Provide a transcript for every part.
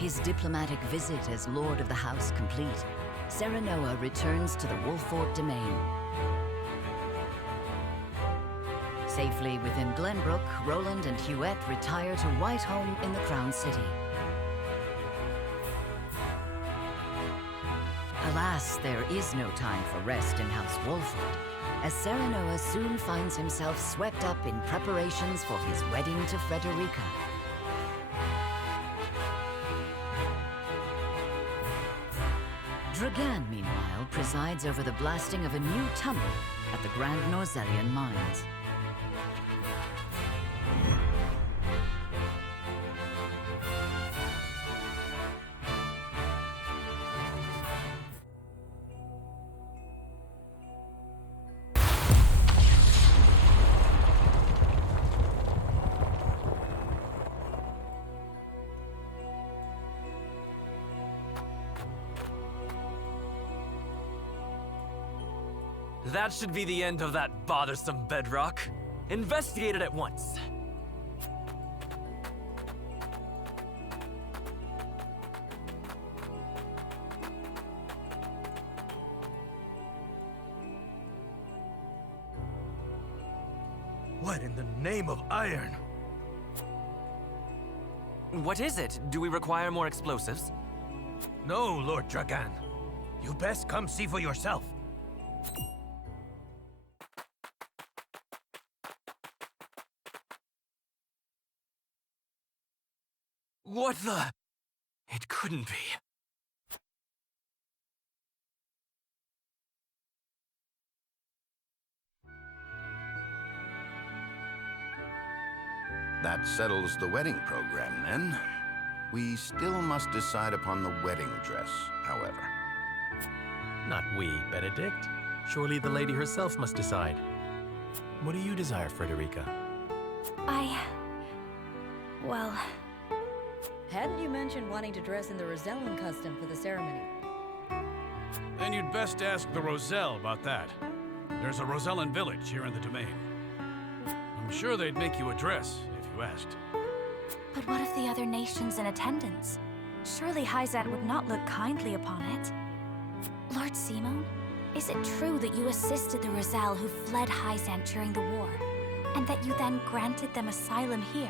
His diplomatic visit as Lord of the House complete, Serenoa returns to the Wolffort domain. Safely within Glenbrook, Roland and Huette retire to Whiteholm in the Crown City. Alas, there is no time for rest in House Wolffort, as Serenoa soon finds himself swept up in preparations for his wedding to Frederica. Dragan, meanwhile, presides over the blasting of a new tunnel at the Grand Norzelian mines. That should be the end of that bothersome bedrock. Investigate it at once. What in the name of iron? What is it? Do we require more explosives? No, Lord Dragan. You best come see for yourself. What the? It couldn't be. That settles the wedding program, then. We still must decide upon the wedding dress, however. Not we, Benedict. Surely the lady herself must decide. What do you desire, Frederica? Well... Hadn't you mentioned wanting to dress in the Rosellan custom for the ceremony? Then you'd best ask the Rosell about that. There's a Rosellan village here in the domain. I'm sure they'd make you a dress if you asked. But what of the other nations in attendance? Surely Hyzant would not look kindly upon it. Lord Simon, is it true that you assisted the Rosell who fled Hyzant during the war, and that you then granted them asylum here?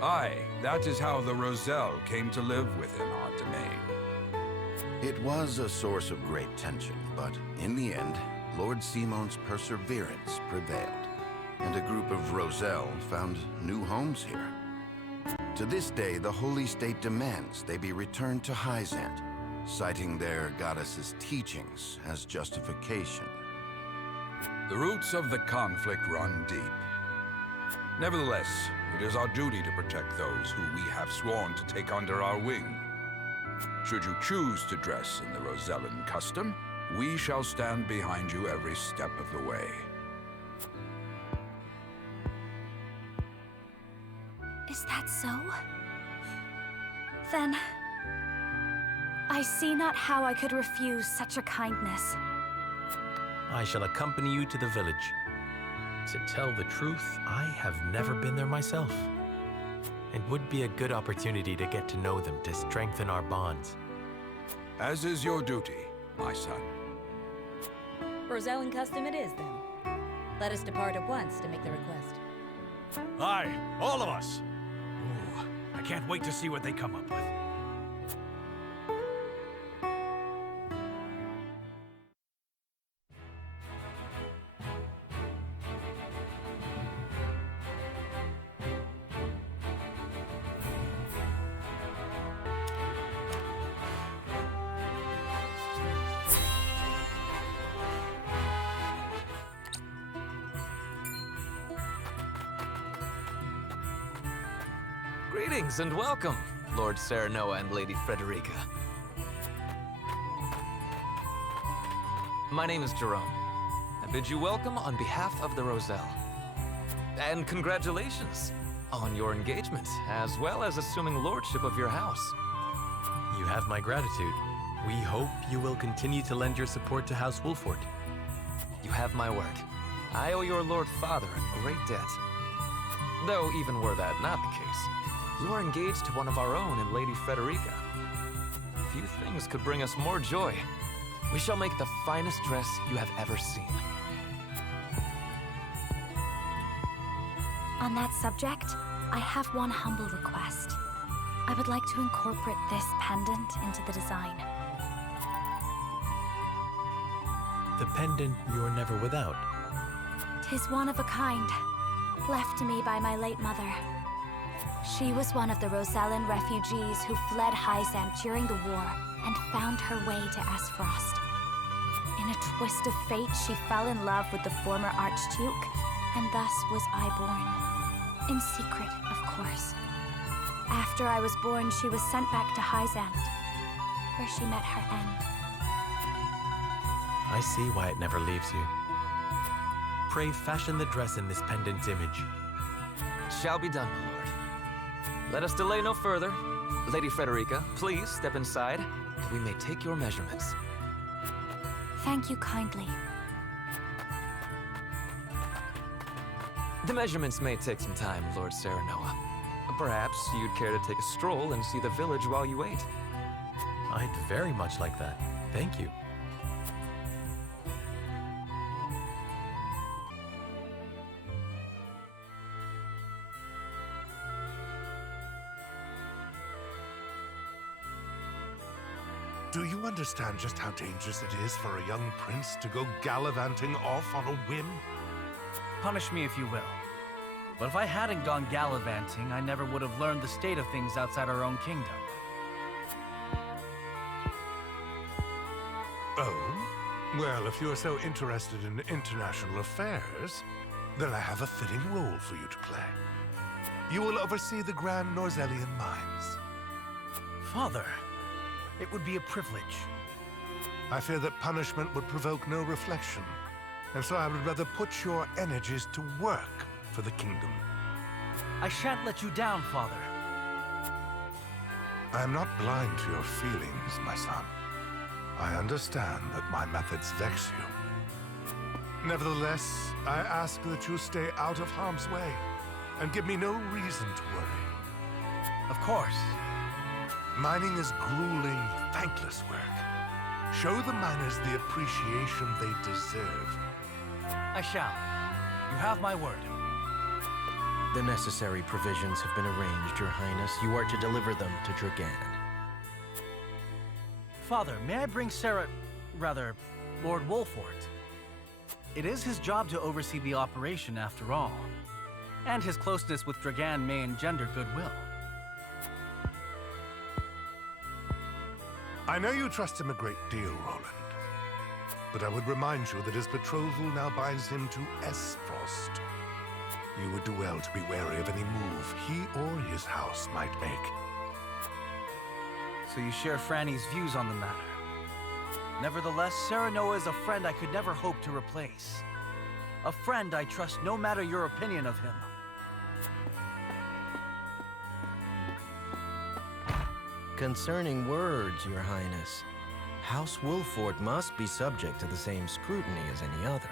Aye, that is how the Rosell came to live within our domain. It was a source of great tension, but in the end, Lord Simon's perseverance prevailed, and a group of Rosell found new homes here. To this day, the Holy State demands they be returned to Hyzant, citing their goddess's teachings as justification. The roots of the conflict run deep. Nevertheless, it is our duty to protect those who we have sworn to take under our wing. Should you choose to dress in the Rosellan custom, we shall stand behind you every step of the way. Is that so? Then... I see not how I could refuse such a kindness. I shall accompany you to the village. To tell the truth, I have never been there myself. It would be a good opportunity to get to know them to strengthen our bonds. As is your duty, my son. Rosellan custom it is, then. Let us depart at once to make the request. Aye, all of us. Ooh, I can't wait to see what they come up with. Greetings and welcome, Lord Serenoa and Lady Frederica. My name is Jerome. I bid you welcome on behalf of the Rosell. And congratulations on your engagement, as well as assuming lordship of your house. You have my gratitude. We hope you will continue to lend your support to House Wolffort. You have my word. I owe your Lord Father a great debt. Though even were that not the case, You are engaged to one of our own in Lady Frederica. Few things could bring us more joy. We shall make the finest dress you have ever seen. On that subject, I have one humble request. I would like to incorporate this pendant into the design. The pendant you're never without. 'Tis one of a kind, left to me by my late mother. She was one of the Rosellan refugees who fled Hyzant during the war and found her way to Aesfrost. In a twist of fate, she fell in love with the former Archduke, and thus was I born. In secret, of course. After I was born, she was sent back to Hyzant, where she met her end. I see why it never leaves you. Pray fashion the dress in this pendant's image. Shall be done, my lord. Let us delay no further. Lady Frederica, please step inside, that we may take your measurements. Thank you kindly. The measurements may take some time, Lord Serenoa. Perhaps you'd care to take a stroll and see the village while you wait. I'd very much like that. Thank you. Do you understand just how dangerous it is for a young prince to go gallivanting off on a whim? Punish me if you will. But if I hadn't gone gallivanting, I never would have learned the state of things outside our own kingdom. Oh? Well, if you're so interested in international affairs, then I have a fitting role for you to play. You will oversee the Grand Norzelian mines. Father, it would be a privilege. I fear that punishment would provoke no reflection, and so I would rather put your energies to work for the kingdom. I shan't let you down, Father. I am not blind to your feelings, my son. I understand that my methods vex you. Nevertheless, I ask that you stay out of harm's way, and give me no reason to worry. Of course. Mining is grueling, thankless work. Show the miners the appreciation they deserve. I shall. You have my word. The necessary provisions have been arranged, Your Highness. You are to deliver them to Dragan. Father, may I bring Lord Wolffort? It is his job to oversee the operation after all. And his closeness with Dragan may engender goodwill. I know you trust him a great deal, Roland. But I would remind you that his betrothal now binds him to Aesfrost. You would do well to be wary of any move he or his house might make. So you share Franny's views on the matter. Nevertheless, Serenoa is a friend I could never hope to replace. A friend I trust no matter your opinion of him. Concerning words, Your Highness, House Wolffort must be subject to the same scrutiny as any other.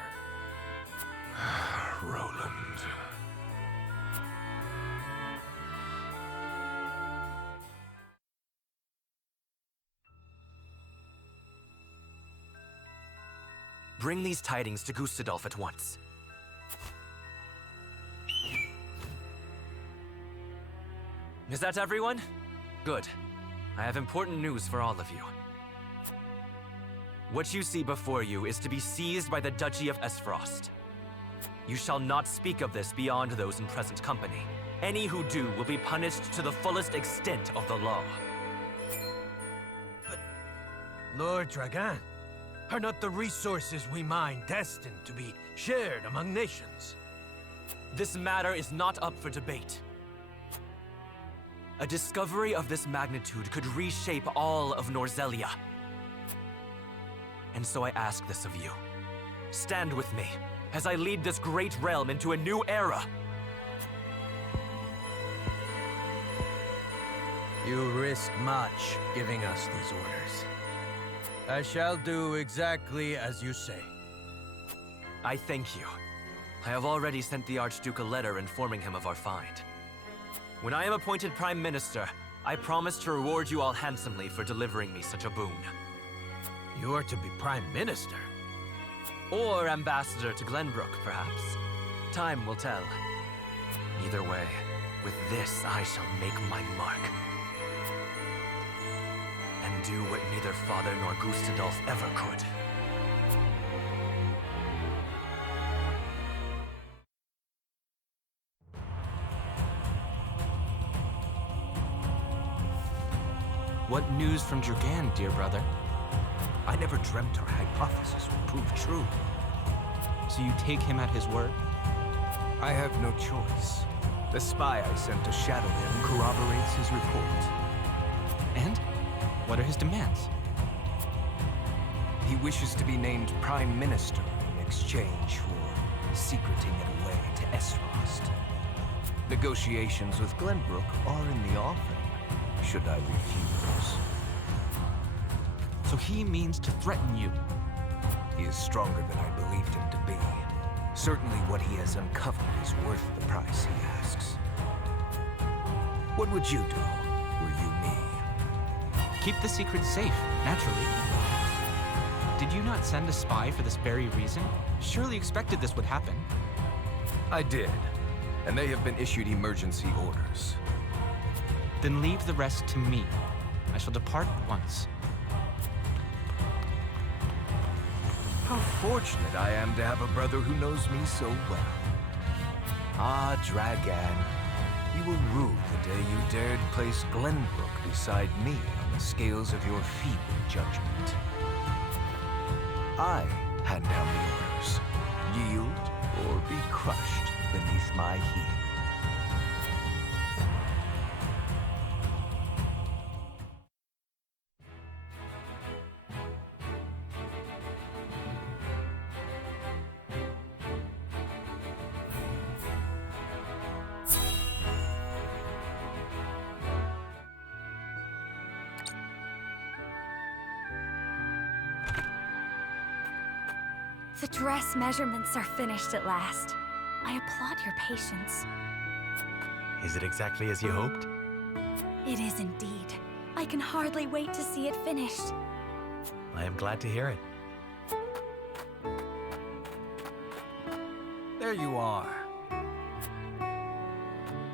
Roland. Bring these tidings to Gustadolf at once. Is that everyone? Good. I have important news for all of you. What you see before you is to be seized by the Duchy of Aesfrost. You shall not speak of this beyond those in present company. Any who do will be punished to the fullest extent of the law. But, Lord Dragan, are not the resources we mine destined to be shared among nations? This matter is not up for debate. A discovery of this magnitude could reshape all of Norzelia. And so I ask this of you. Stand with me as I lead this great realm into a new era. You risk much giving us these orders. I shall do exactly as you say. I thank you. I have already sent the Archduke a letter informing him of our find. When I am appointed Prime Minister, I promise to reward you all handsomely for delivering me such a boon. You are to be Prime Minister? Or Ambassador to Glenbrook, perhaps. Time will tell. Either way, with this I shall make my mark. And do what neither Father nor Gustadolf ever could. What news from Dragan, dear brother? I never dreamt our hypothesis would prove true. So you take him at his word? I have no choice. The spy I sent to shadow him corroborates his report. And? What are his demands? He wishes to be named Prime Minister in exchange for secreting it away to Aesfrost. Negotiations with Glenbrook are in the offing, should I refuse. So he means to threaten you? He is stronger than I believed him to be. Certainly what he has uncovered is worth the price he asks. What would you do, were you me? Keep the secret safe, naturally. Did you not send a spy for this very reason? Surely expected this would happen. I did, and they have been issued emergency orders. Then leave the rest to me. I shall depart at once. How fortunate I am to have a brother who knows me so well. Ah, Dragan, you will rue the day you dared place Glenbrook beside me on the scales of your feeble judgment. I hand down the orders. Yield or be crushed beneath my heel. The dress measurements are finished at last. I applaud your patience. Is it exactly as you hoped? It is indeed. I can hardly wait to see it finished. I am glad to hear it. There you are.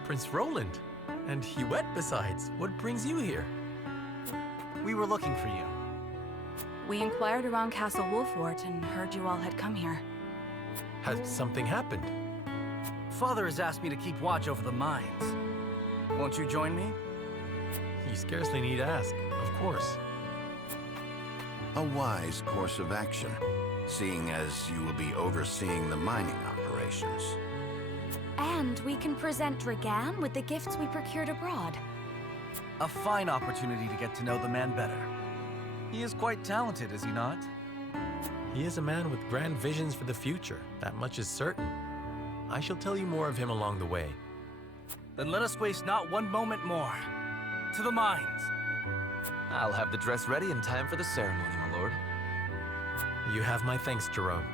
Prince Roland. And Huette besides. What brings you here? We were looking for you. We inquired around Castle Wolffort and heard you all had come here. Has something happened? Father has asked me to keep watch over the mines. Won't you join me? You scarcely need ask, of course. A wise course of action, seeing as you will be overseeing the mining operations. And we can present Dragan with the gifts we procured abroad. A fine opportunity to get to know the man better. He is quite talented, is he not? He is a man with grand visions for the future. That much is certain. I shall tell you more of him along the way. Then let us waste not one moment more. To the mines! I'll have the dress ready in time for the ceremony, my lord. You have my thanks, Jerome.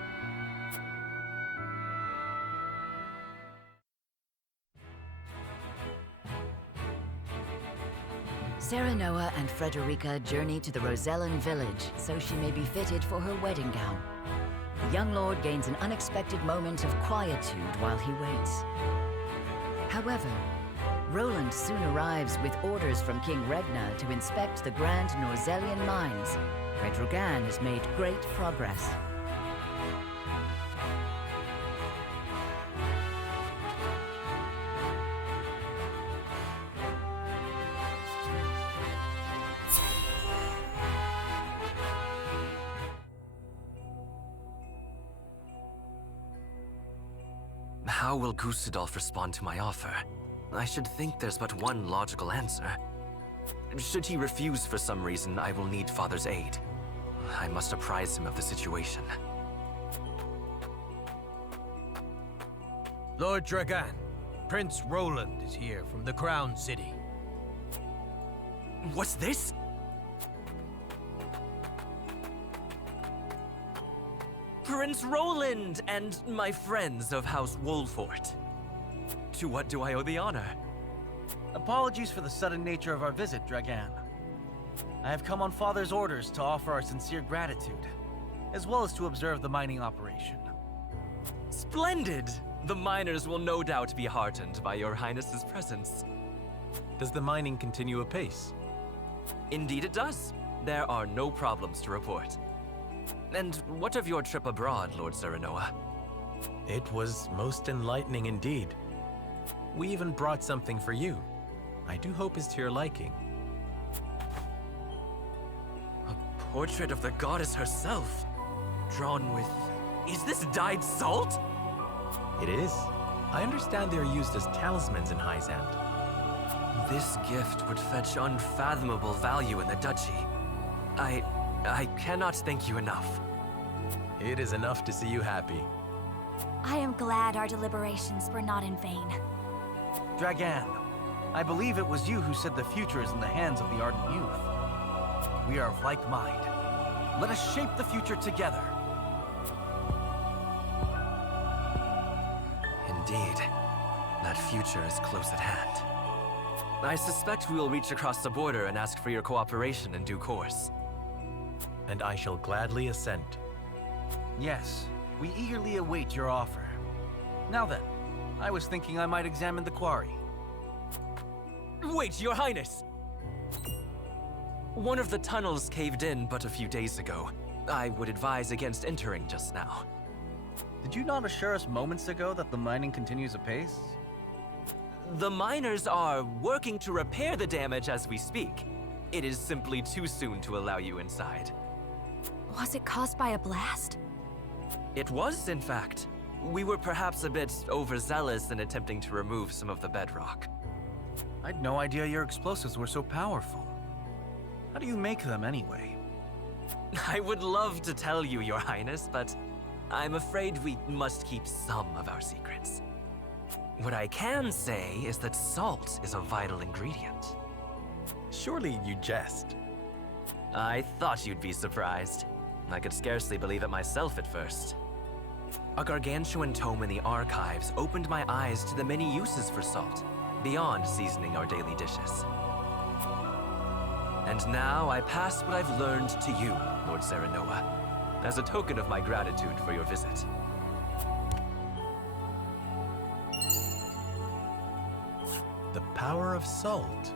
Serenoa and Frederica journey to the Rosellan village so she may be fitted for her wedding gown. The young lord gains an unexpected moment of quietude while he waits. However, Roland soon arrives with orders from King Regna to inspect the grand Norzelian mines, where Dragan has made great progress. How will Gustadolf respond to my offer? I should think there's but one logical answer. Should he refuse for some reason, I will need Father's aid. I must apprise him of the situation. Lord Dragan, Prince Roland is here from the Crown City. What's this? Prince Roland and my friends of House Wolffort. To what do I owe the honor? Apologies for the sudden nature of our visit, Dragan. I have come on Father's orders to offer our sincere gratitude, as well as to observe the mining operation. Splendid! The miners will no doubt be heartened by your Highness's presence. Does the mining continue apace? Indeed it does. There are no problems to report. And what of your trip abroad, Lord Serenoa? It was most enlightening indeed. We even brought something for you. I do hope it's to your liking. A portrait of the goddess herself, drawn with... Is this dyed salt? It is. I understand they are used as talismans in Hyzant. This gift would fetch unfathomable value in the Duchy. I cannot thank you enough. It is enough to see you happy. I am glad our deliberations were not in vain. Dragan, I believe it was you who said the future is in the hands of the ardent youth. We are of like mind. Let us shape the future together. Indeed, that future is close at hand. I suspect we will reach across the border and ask for your cooperation in due course. And I shall gladly assent. Yes, we eagerly await your offer. Now then, I was thinking I might examine the quarry. Wait, Your Highness! One of the tunnels caved in but a few days ago. I would advise against entering just now. Did you not assure us moments ago that the mining continues apace? The miners are working to repair the damage as we speak. It is simply too soon to allow you inside. Was it caused by a blast? It was, in fact. We were perhaps a bit overzealous in attempting to remove some of the bedrock. I had no idea your explosives were so powerful. How do you make them anyway? I would love to tell you, Your Highness, but I'm afraid we must keep some of our secrets. What I can say is that salt is a vital ingredient. Surely you jest. I thought you'd be surprised. I could scarcely believe it myself at first. A gargantuan tome in the archives opened my eyes to the many uses for salt, beyond seasoning our daily dishes. And now I pass what I've learned to you, Lord Serenoa, as a token of my gratitude for your visit. The power of salt.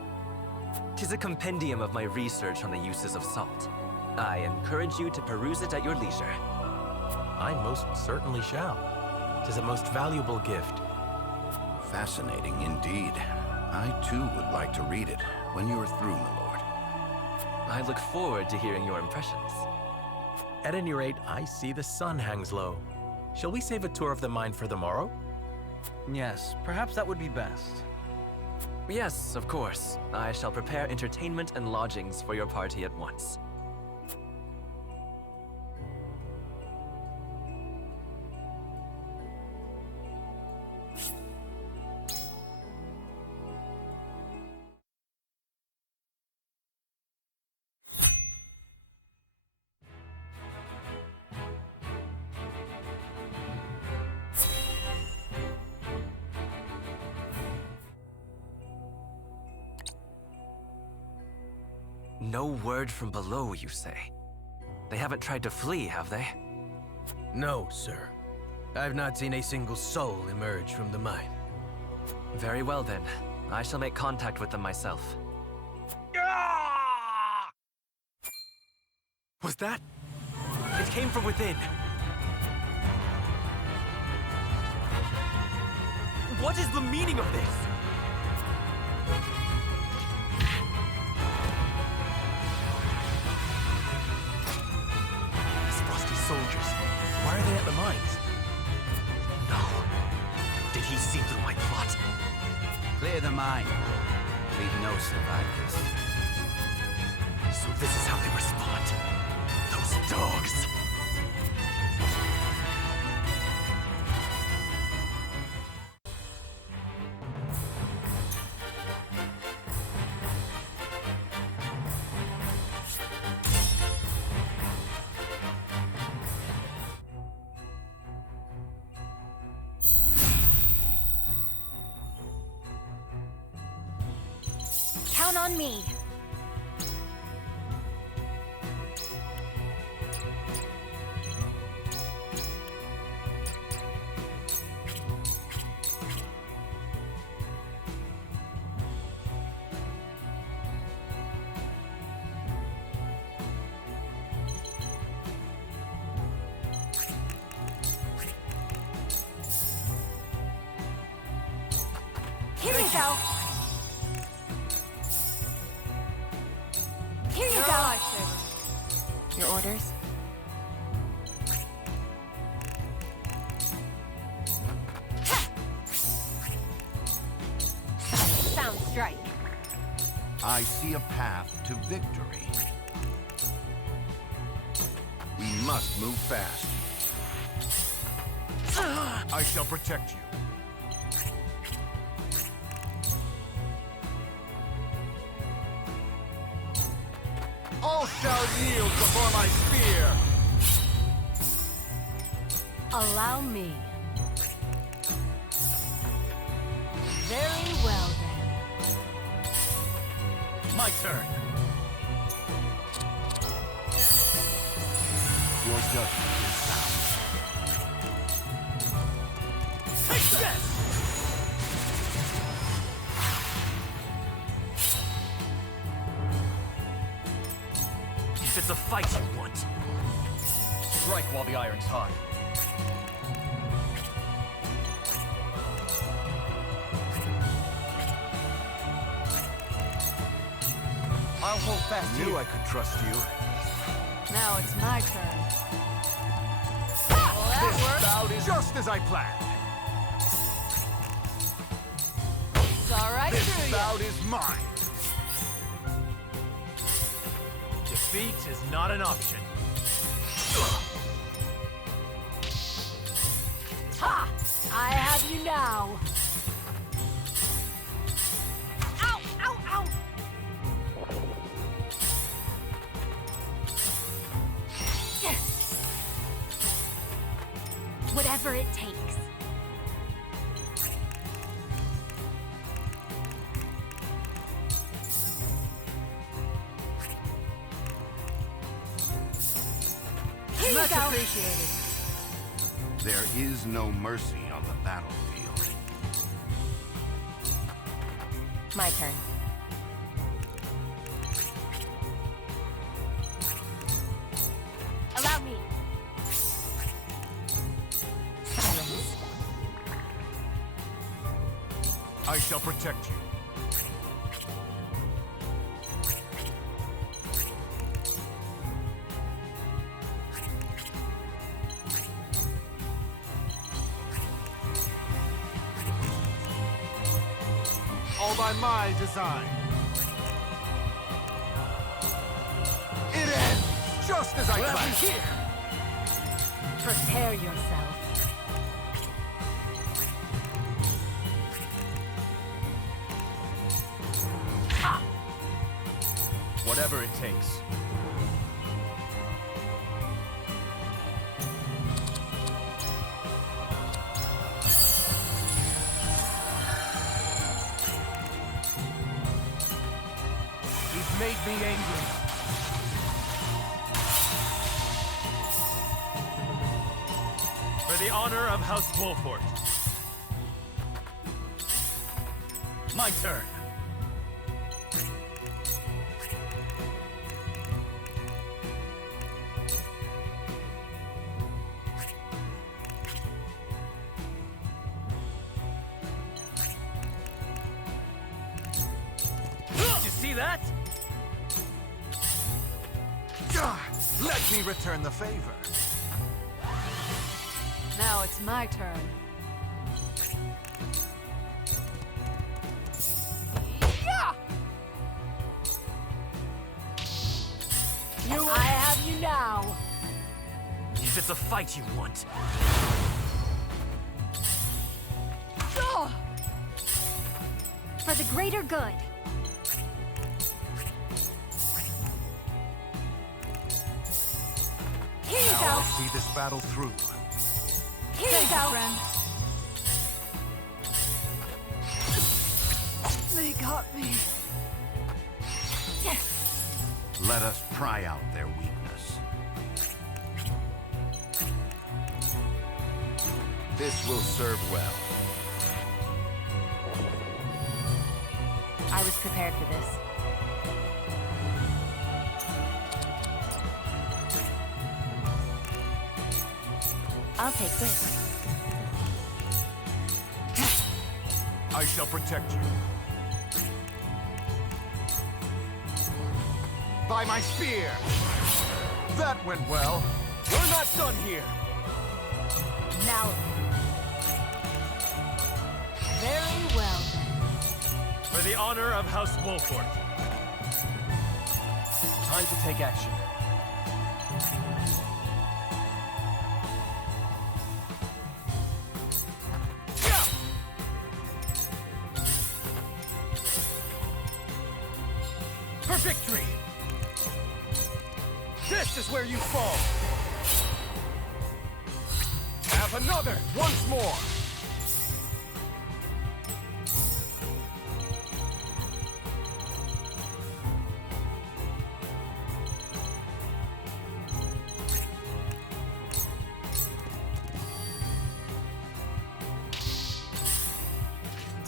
'Tis a compendium of my research on the uses of salt. I encourage you to peruse it at your leisure. I most certainly shall. 'Tis a most valuable gift. Fascinating indeed. I too would like to read it when you are through, my lord. I look forward to hearing your impressions. At any rate, I see the sun hangs low. Shall we save a tour of the mine for the morrow? Yes, perhaps that would be best. Yes, of course. I shall prepare entertainment and lodgings for your party at once. No word from below, you say? They haven't tried to flee, have they? No, sir. I've not seen a single soul emerge from the mine. Very well then. I shall make contact with them myself. Was that? It came from within. What is the meaning of this? Soldiers. Why are they at the mines? No. Did he see through my plot? Clear the mine. Leave no survivors. So this is how they respond. Those dogs. down on me. Here you go. Here you go. Your orders? Sound strike. I see a path to victory. We must move fast. I shall protect you. All shall yield before my spear! Allow me. Very well, then. My turn. Your judgment is sound. Take this! If it's a fight you want, strike while the iron's hot. I'll hold fast. Knew I could trust you. Now it's my turn. This bout is just as I planned. It's all right This through bout is mine. Defeat is not an option. Ha! I have you now. Ow! Ow! Ow! Yes. Whatever it takes. Here you Much go. appreciated. There is no mercy on the battlefield. My turn. Allow me. Silence. I shall protect you. All by my design. It ends just as I planned. Here. Prepare yourself. Whatever it takes. He's made me angry. For the honor of House Wolffort. My turn. You see that? Let me return the favor. Now it's my turn. I have you now. If it's a fight you want, For the greater good. Here you Now go. I'll see this battle through. Here you go. Friend. They got me. Let us pry out their weakness. This will serve well. I was prepared for this. I'll take this. I shall protect you. By my spear! That went well. We're not done here! Now. Very well, then. For the honor of House Wolffort. Time to take action. For victory! This is where you fall! Have another, once more!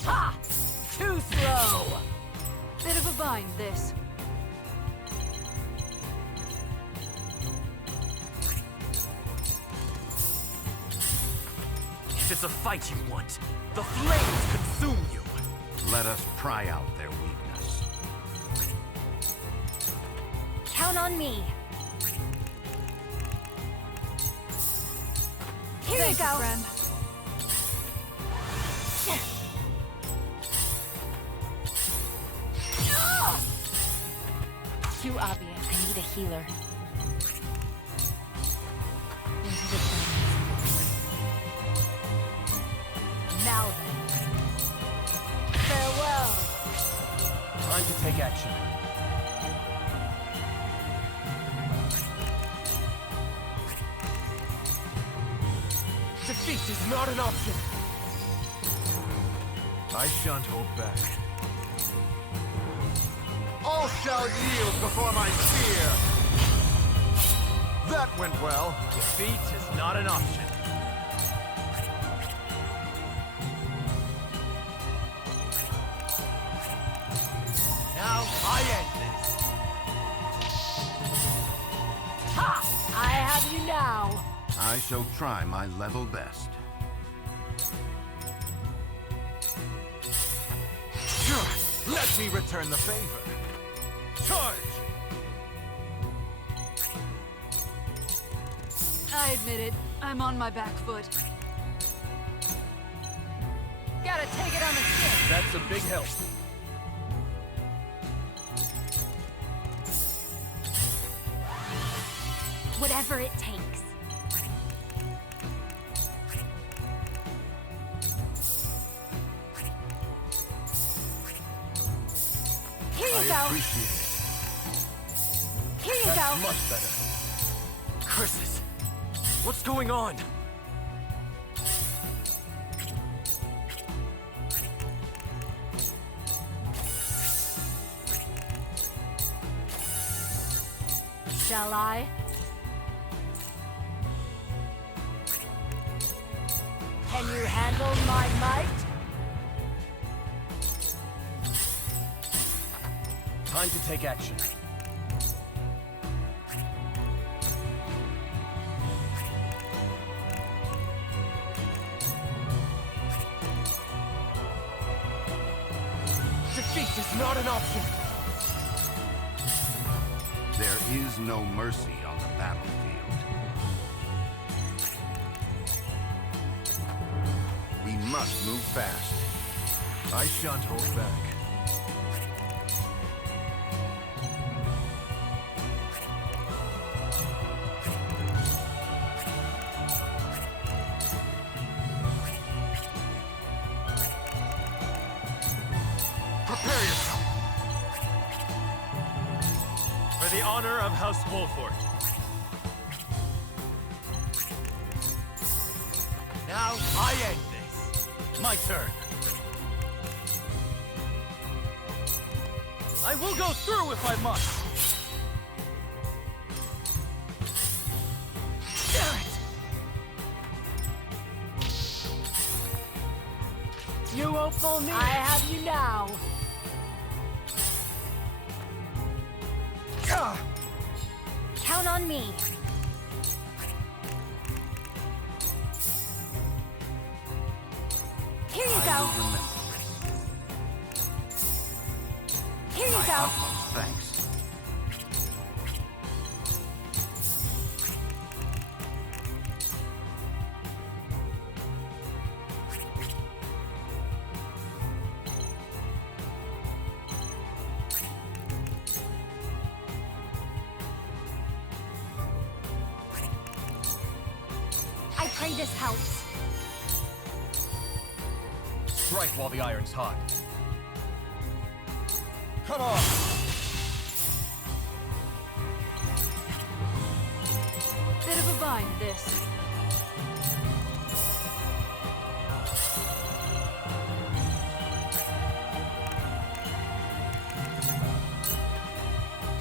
Ha! Too slow! Bit of a bind, this. If it's a fight you want, the flames consume you! Let us pry out their weakness. Count on me. Here Thank you go. friend. Too obvious. I need a healer. Into the flames. Now then. Farewell. Time to take action. Defeat is not an option. I shan't hold back. All shall yield before my spear! That went well. Defeat is not an option. Now I end this. Ha! I have you now. I shall try my level best. Sure, let me return the favor. Charge! I admit it. I'm on my back foot. Gotta take it on the chin. That's a big help. Whatever it takes. Here you go. Appreciate it. Here you That's go. much better. Curses! What's going on? Shall I? Can you handle my might? Time to take action. Defeat is not an option. There is no mercy on the battlefield. We must move fast. I shan't hold back. Prepare yourself. For the honor of House Wolffort. Now I end this. My turn. I will go through if I must. You won't fool me! I have you now! Count on me. Here you go. Here you go. Thanks. I pray this helps. Strike while the iron's hot. Come on! Bit of a bind, this.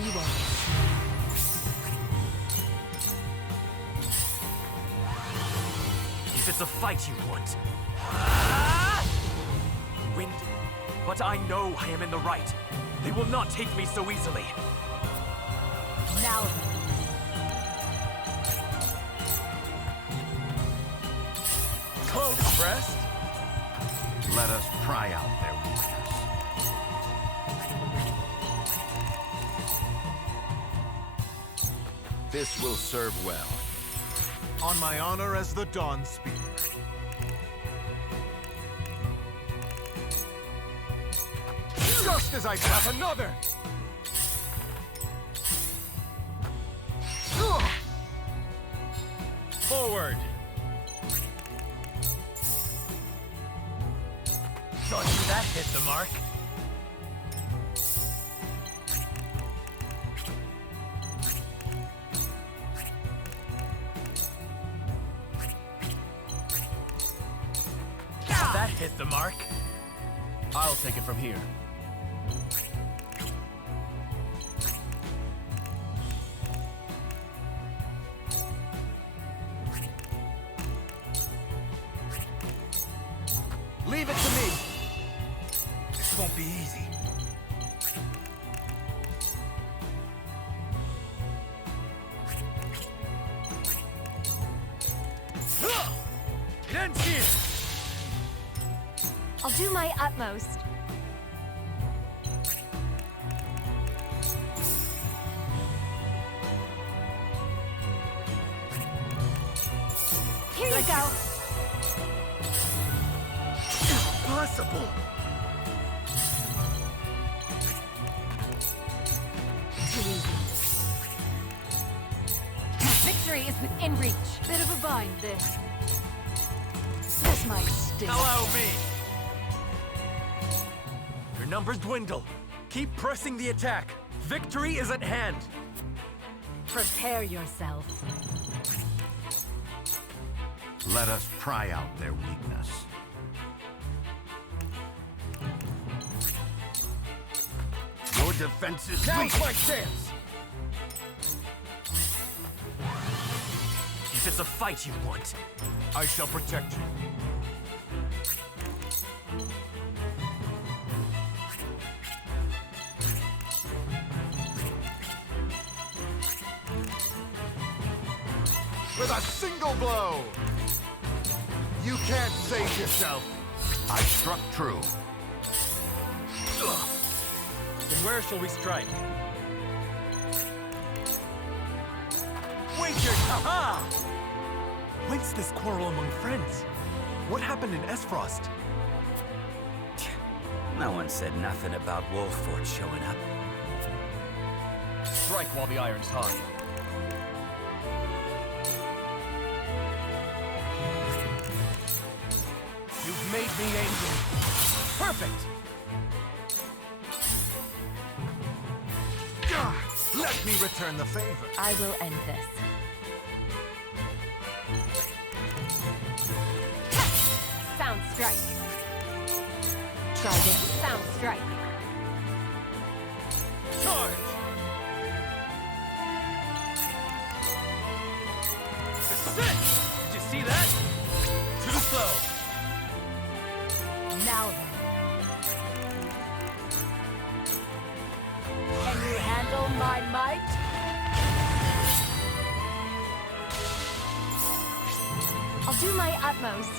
You won't. If it's a fight you want. Wind. But I know I am in the right. They will not take me so easily. Now then. Close, Crest! Let us pry out their weakness. This will serve well. On my honor as the Dawn Speaker. Just as I trap another! Forward! Thought you that hit the mark. That hit the mark. I'll take it from here. Leave it to me. This won't be easy. It ends here. I'll do my utmost. Here you go. Impossible! Victory is within reach. Bit of a bind, this. This might sting. Allow me. Your numbers dwindle. Keep pressing the attack. Victory is at hand. Prepare yourself. Let us pry out their weakness. Your defense is Now's weak. my chance. If it's a fight you want. I shall protect you. With a single blow! You can't save yourself. I struck true. Then where shall we strike? Wait your ha-ha! Whence this quarrel among friends? What happened in Aesfrost? No one said nothing about Wolffort showing up. Strike while the iron's hot. You've made me angry. Perfect! Let me return the favor. I will end this. Sound strike. Try this. Sound strike. Charge! That's it! Did you see that? Too slow. Now then. Can you handle my might? I'll do my utmost.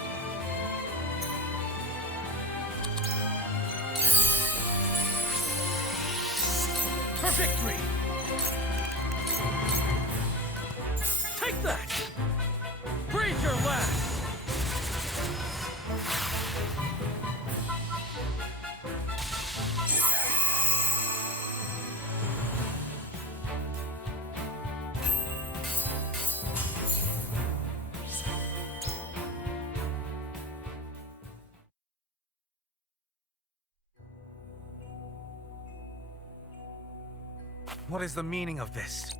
For victory! Take that! Breathe your last! What is the meaning of this?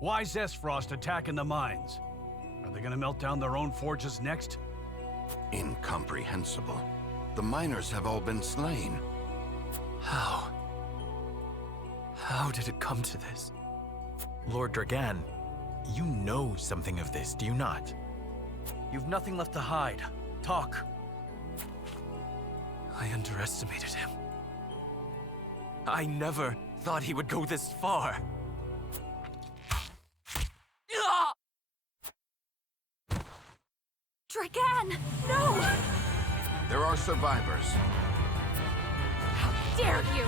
Why's Aesfrost attacking the mines? Are they gonna melt down their own forges next? Incomprehensible. The miners have all been slain. How? How did it come to this? Lord Dragan, you know something of this, do you not? You've nothing left to hide. Talk. I underestimated him. I never thought he would go this far. Dragan! No! There are survivors. How dare you!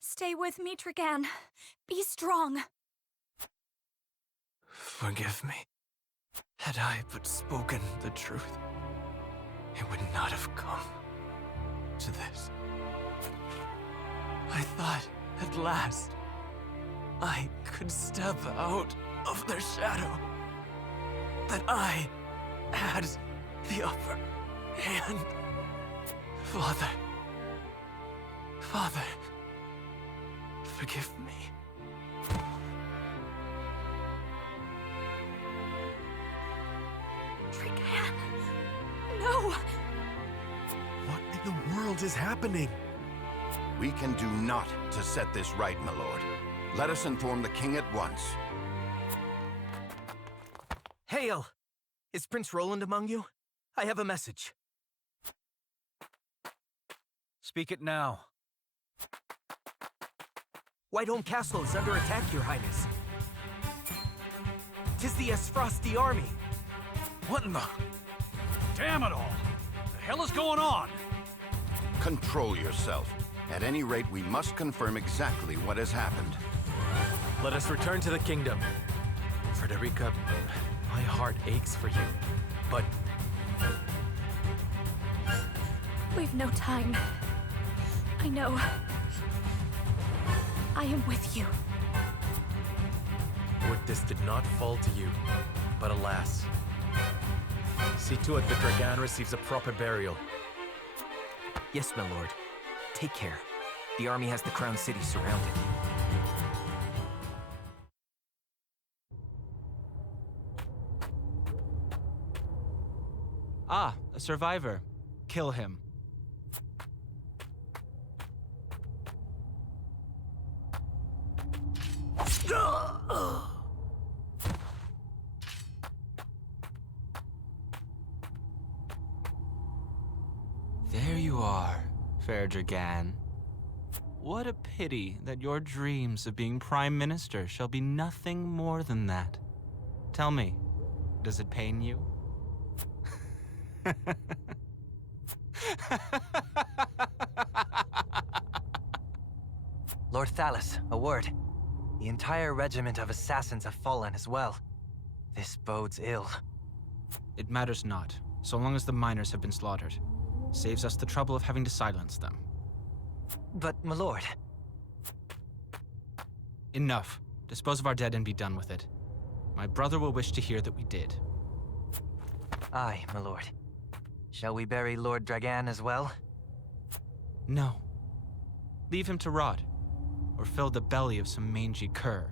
Stay with me, Dragan. Be strong. Forgive me. Had I but spoken the truth, it would not have come to this. I thought, at last, I could step out of their shadow. That I had the upper hand. Father. Father. Forgive me. Dragan! No! What in the world is happening? We can do naught to set this right, my lord. Let us inform the king at once. Hail! Is Prince Roland among you? I have a message. Speak it now. Whiteholm Castle is under attack, Your Highness. 'Tis the Aesfrosti army. What in the... Damn it all! The hell is going on? Control yourself. At any rate, we must confirm exactly what has happened. Let us return to the kingdom. Frederica, my heart aches for you, but... We've no time. I know. I am with you. Would this did not fall to you, but alas. See to it that Dragan receives a proper burial. Yes, my lord. Take care. The army has the crown city surrounded. Ah, a survivor. Kill him. There you are, fair Dragan. What a pity that your dreams of being Prime Minister shall be nothing more than that. Tell me, does it pain you? Lord Thalas, a word. The entire regiment of assassins have fallen as well. This bodes ill. It matters not, so long as the miners have been slaughtered. Saves us the trouble of having to silence them. But, my lord... Enough. Dispose of our dead and be done with it. My brother will wish to hear that we did. Aye, my lord. Shall we bury Lord Dragan as well? No. Leave him to rot, or fill the belly of some mangy cur.